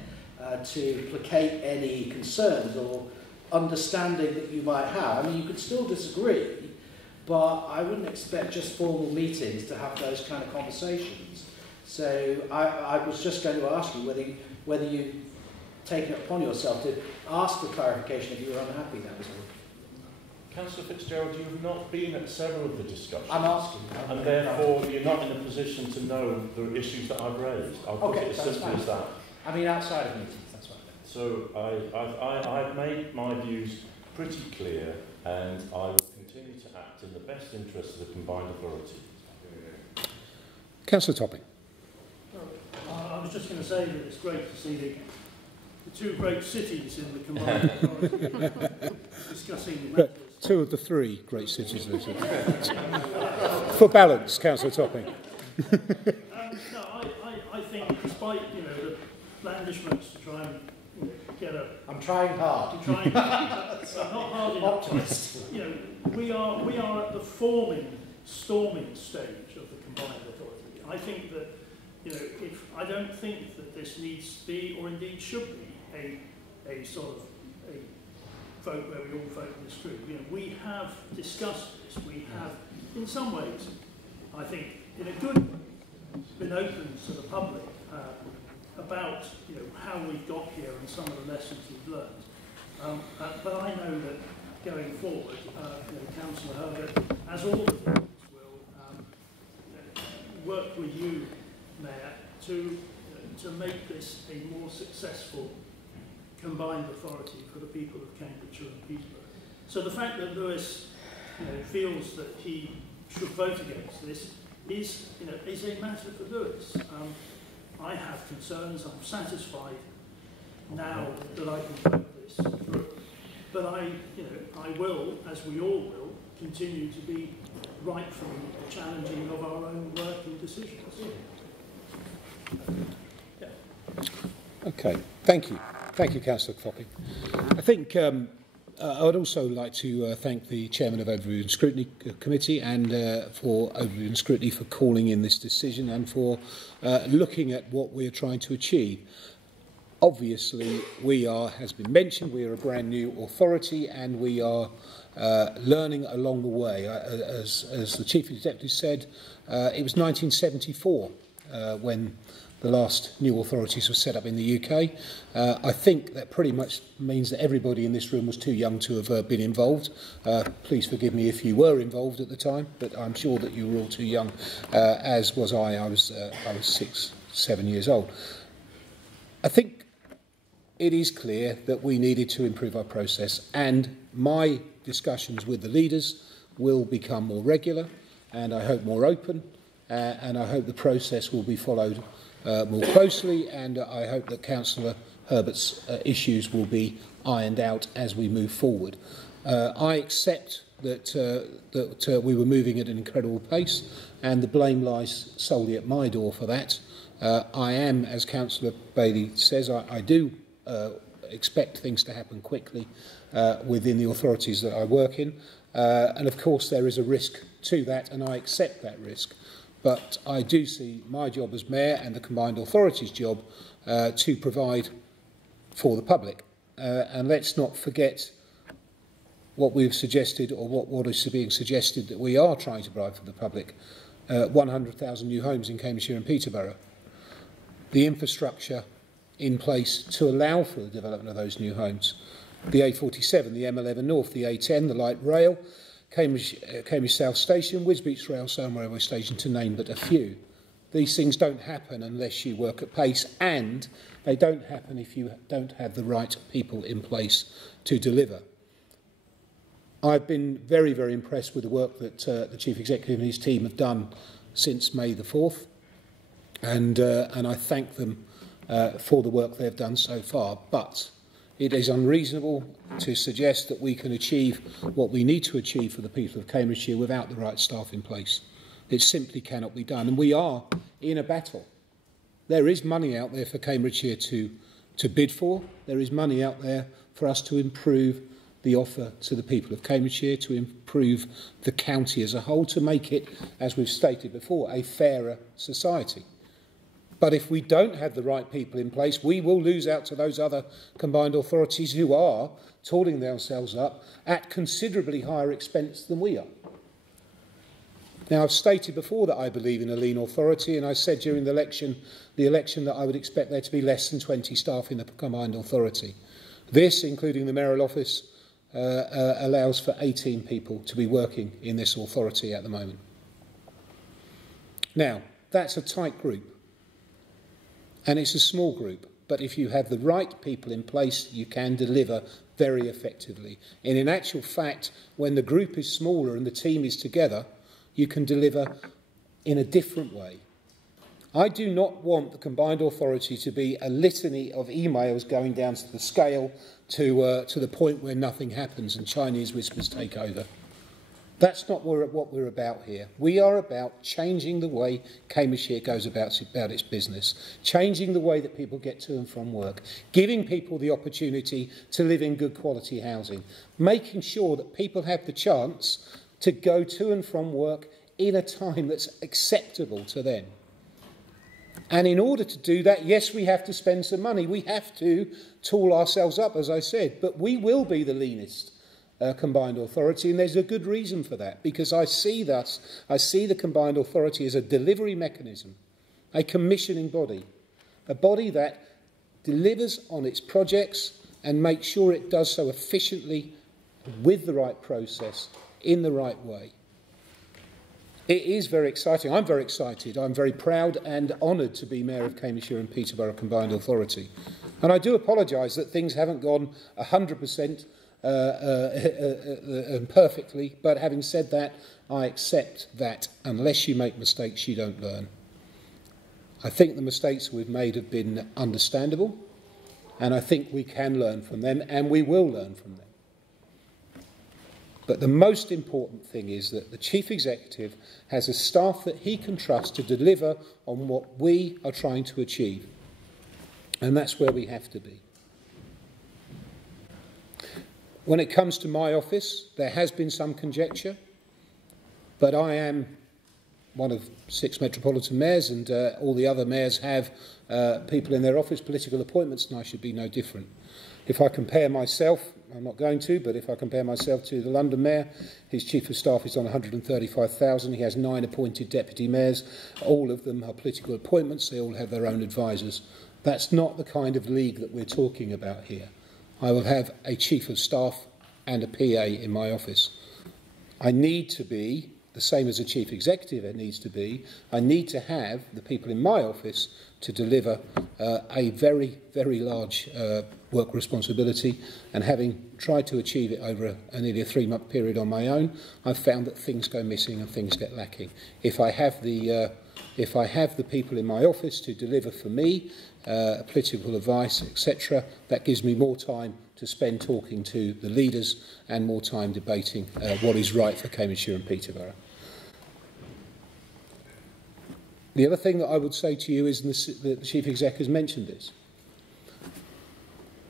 to placate any concerns or understanding that you might have. I mean, you could still disagree, but I wouldn't expect just formal meetings to have those kind of conversations. So I was just going to ask you whether you taken it upon yourself to ask for clarification if you were unhappy, that was all. Councillor Fitzgerald, you have not been at several of the discussions. I'm asking. And therefore, you're not in a position to know the issues that I've raised. I'll put it as simply as that. I mean, outside of meetings, that's what I meant. So I've made my views pretty clear, and I will continue to act in the best interest of the combined authority. Councillor Topping. I was just going to say that it's great to see the two great cities in the combined authority discussing matters. Two of the three great cities. For balance, Councillor Topping. No, I think, despite the blandishments to try and get a... I'm trying hard. Not hard enough. We are at the storming stage of the combined authority. I think that I don't think that this needs to be, or indeed should be, a sort of a vote where we all vote in this group. We have discussed this. We have, in some ways, I think, in a good way, been open to the public about how we've got here and some of the lessons we've learned. But I know that going forward, Councillor Herbert, as all of us will work with you, Mayor, to make this a more successful combined authority for the people of Cambridgeshire and Peterborough. So the fact that Lewis feels that he should vote against this is a matter for Lewis. I have concerns. I'm satisfied now that I can vote this through. But I will, as we all will, continue to be right from the challenging of our own working decisions. Yeah. Okay, thank you. Thank you, Councillor Topping. I think I would also like to thank the Chairman of Overview and Scrutiny Committee and for Overview and Scrutiny for calling in this decision and for looking at what we're trying to achieve. Obviously, we are, has been mentioned, we are a brand new authority and we are learning along the way. As the Chief Executive said, it was 1974 when the last new authorities were set up in the UK. I think that pretty much means that everybody in this room was too young to have been involved. Please forgive me if you were involved at the time, but I'm sure that you were all too young, as was I. I was 6, 7 years old. I think it is clear that we needed to improve our process, and my discussions with the leaders will become more regular, and I hope more open, and I hope the process will be followed more closely, and I hope that Councillor Herbert's issues will be ironed out as we move forward. I accept that we were moving at an incredible pace, and the blame lies solely at my door for that. I am, as Councillor Bailey says, I do expect things to happen quickly within the authorities that I work in, and of course there is a risk to that, and I accept that risk. But I do see my job as Mayor and the Combined Authorities' job to provide for the public. And let's not forget what we've suggested, or what is being suggested that we are trying to provide for the public. 100,000 new homes in Cambridgeshire and Peterborough. The infrastructure in place to allow for the development of those new homes. The A47, the M11 North, the A10, the light rail, Cambridge South Station, Wisbeach Railway Station, to name but a few. These things don't happen unless you work at pace, and they don't happen if you don't have the right people in place to deliver. I've been very, very impressed with the work that the Chief Executive and his team have done since May the 4th, and I thank them for the work they've done so far. But it is unreasonable to suggest that we can achieve what we need to achieve for the people of Cambridgeshire without the right staff in place. It simply cannot be done, and we are in a battle. There is money out there for Cambridgeshire to bid for. There is money out there for us to improve the offer to the people of Cambridgeshire, to improve the county as a whole, to make it, as we've stated before, a fairer society. But if we don't have the right people in place, we will lose out to those other combined authorities who are tooling themselves up at considerably higher expense than we are. Now, I've stated before that I believe in a lean authority, and I said during the election that I would expect there to be less than 20 staff in the combined authority. This, including the mayoral office, allows for 18 people to be working in this authority at the moment. Now, that's a tight group, and it's a small group, but if you have the right people in place, you can deliver very effectively. And in actual fact, when the group is smaller and the team is together, you can deliver in a different way. I do not want the combined authority to be a litany of emails going down to the scale to the point where nothing happens and Chinese whispers take over. That's not what we're about here. We are about changing the way Cambridgeshire goes about its business, changing the way that people get to and from work, giving people the opportunity to live in good quality housing, making sure that people have the chance to go to and from work in a time that's acceptable to them. And in order to do that, yes, we have to spend some money. We have to tool ourselves up, as I said, but we will be the leanest combined authority, and there's a good reason for that, because I see the combined authority as a delivery mechanism, a commissioning body, a body that delivers on its projects and makes sure it does so efficiently with the right process in the right way. It is very exciting. I'm very excited. I'm very proud and honoured to be Mayor of Cambridgeshire and Peterborough Combined Authority. And I do apologise that things haven't gone 100% perfectly, but having said that, I accept that unless you make mistakes, you don't learn. I think the mistakes we've made have been understandable, and I think we can learn from them, and we will learn from them. But the most important thing is that the Chief Executive has a staff that he can trust to deliver on what we are trying to achieve. And that's where we have to be. When it comes to my office, there has been some conjecture, but I am one of 6 metropolitan mayors, and all the other mayors have people in their office, political appointments, and I should be no different. If I compare myself, I'm not going to, but if I compare myself to the London Mayor, his Chief of Staff is on 135,000. He has 9 appointed deputy mayors. All of them are political appointments. They all have their own advisors. That's not the kind of league that we're talking about here. I will have a Chief of Staff and a PA in my office. I need to be, the same as a Chief Executive it needs to be, I need to have the people in my office to deliver a very, very large work responsibility, and having tried to achieve it over nearly a 3-month period on my own, I've found that things go missing and things get lacking. If I have the people in my office to deliver for me, political advice, etc., that gives me more time to spend talking to the leaders and more time debating what is right for Cambridgeshire and Peterborough. The other thing that I would say to you is, the Chief Exec has mentioned this,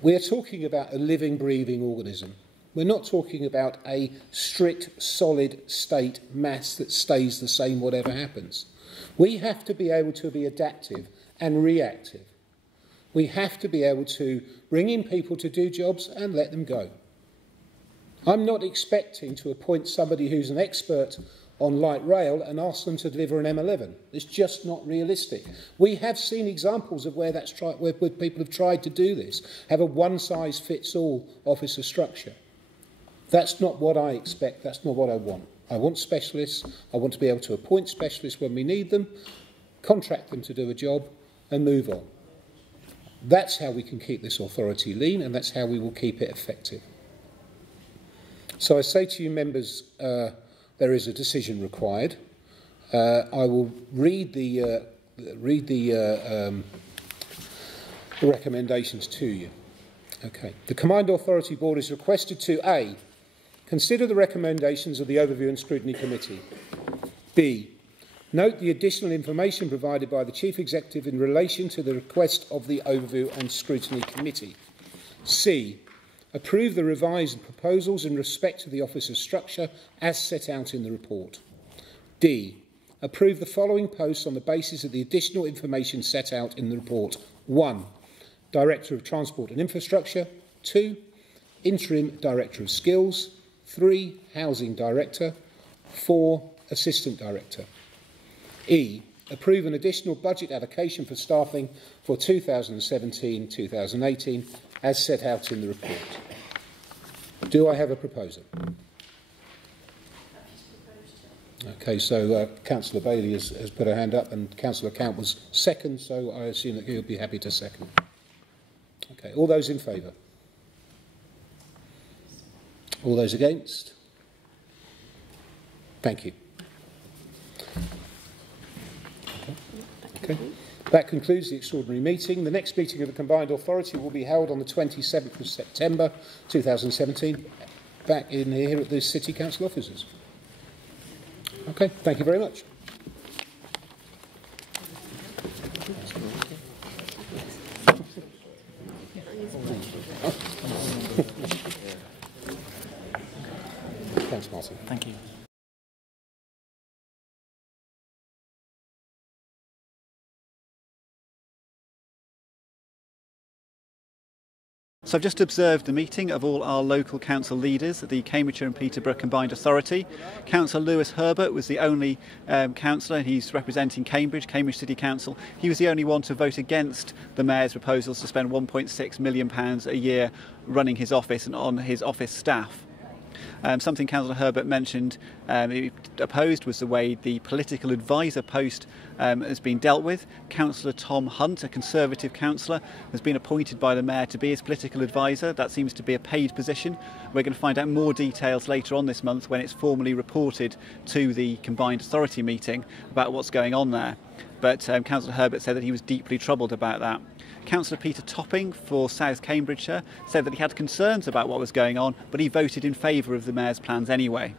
we are talking about a living, breathing organism. We're not talking about a strict, solid state mass that stays the same whatever happens. We have to be able to be adaptive and reactive. We have to be able to bring in people to do jobs and let them go. I'm not expecting to appoint somebody who's an expert on light rail and ask them to deliver an M11. It's just not realistic. We have seen examples of where people have tried to do this, have a one-size-fits-all officer structure. That's not what I expect. That's not what I want. I want specialists. I want to be able to appoint specialists when we need them, contract them to do a job, and move on. That's how we can keep this authority lean, and that's how we will keep it effective. So I say to you members, there is a decision required. I will read the recommendations to you. Okay. The Combined Authority Board is requested to A. Consider the recommendations of the Overview and Scrutiny Committee. B. Note the additional information provided by the Chief Executive in relation to the request of the Overview and Scrutiny Committee. C. Approve the revised proposals in respect to the officer's structure as set out in the report. D. Approve the following posts on the basis of the additional information set out in the report. 1. Director of Transport and Infrastructure. 2. Interim Director of Skills. 3. Housing Director. 4. Assistant Director. E. Approve an additional budget allocation for staffing for 2017-2018 as set out in the report. Do I have a proposal? Okay, so Councillor Bailey has put her hand up and Councillor Count was second, so I assume that he'll be happy to second. Okay, all those in favour? All those against? Thank you. Okay. That concludes the extraordinary meeting. The next meeting of the Combined Authority will be held on the 27th of September 2017, back in here at the City Council offices. Okay, thank you very much. Thanks, Martin. Thank you. So I've just observed the meeting of all our local council leaders at the Cambridgeshire and Peterborough Combined Authority. Councillor Lewis Herbert was the only councillor. He's representing Cambridge City Council. He was the only one to vote against the Mayor's proposals to spend £1.6 million a year running his office and on his office staff. Something Councillor Herbert mentioned he opposed was the way the political advisor post has been dealt with. Councillor Tom Hunt, a Conservative councillor, has been appointed by the Mayor to be his political advisor. That seems to be a paid position. We're going to find out more details later on this month when it's formally reported to the Combined Authority meeting about what's going on there. But Councillor Herbert said that he was deeply troubled about that. Councillor Peter Topping for South Cambridgeshire said that he had concerns about what was going on, but he voted in favour of the Mayor's plans anyway.